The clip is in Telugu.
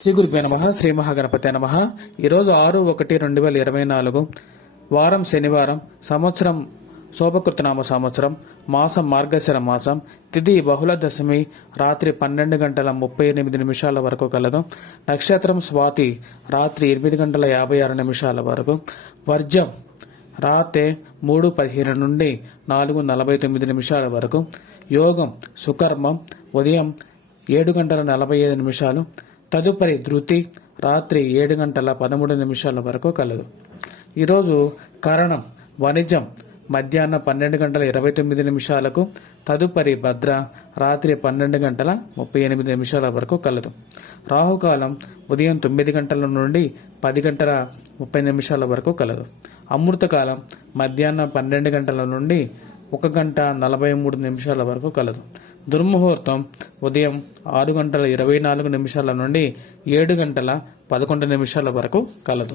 శ్రీ గురుభ్యో నమః. శ్రీ మహాగణపతే నమః. ఈరోజు 6/1/2024 వారం శనివారం, సంవత్సరం శోభకృతనామ సంవత్సరం, మాసం మార్గశిర మాసం, తిథి బహుళ దశమి, రాత్రి 12:38 వరకు కలదు. నక్షత్రం స్వాతి, రాత్రి 8:56 వరకు. వర్జం రాత్రి 3:15 నుండి 4:49 వరకు. యోగం సుకర్మం ఉదయం 7:45. తదుపరి ధృతి రాత్రి 7:13 వరకు కలదు. ఈరోజు కరణం వణిజం మధ్యాహ్నం 12:29. తదుపరి భద్ర రాత్రి 12:38 వరకు కలదు. రాహుకాలం ఉదయం 9 గంటల నుండి 10:30 వరకు కలదు. అమృతకాలం మధ్యాహ్నం 12 గంటల నుండి 1:43 వరకు కలదు. దుర్ముహూర్తం ఉదయం 6:24 నుండి 7:11 వరకు కలదు.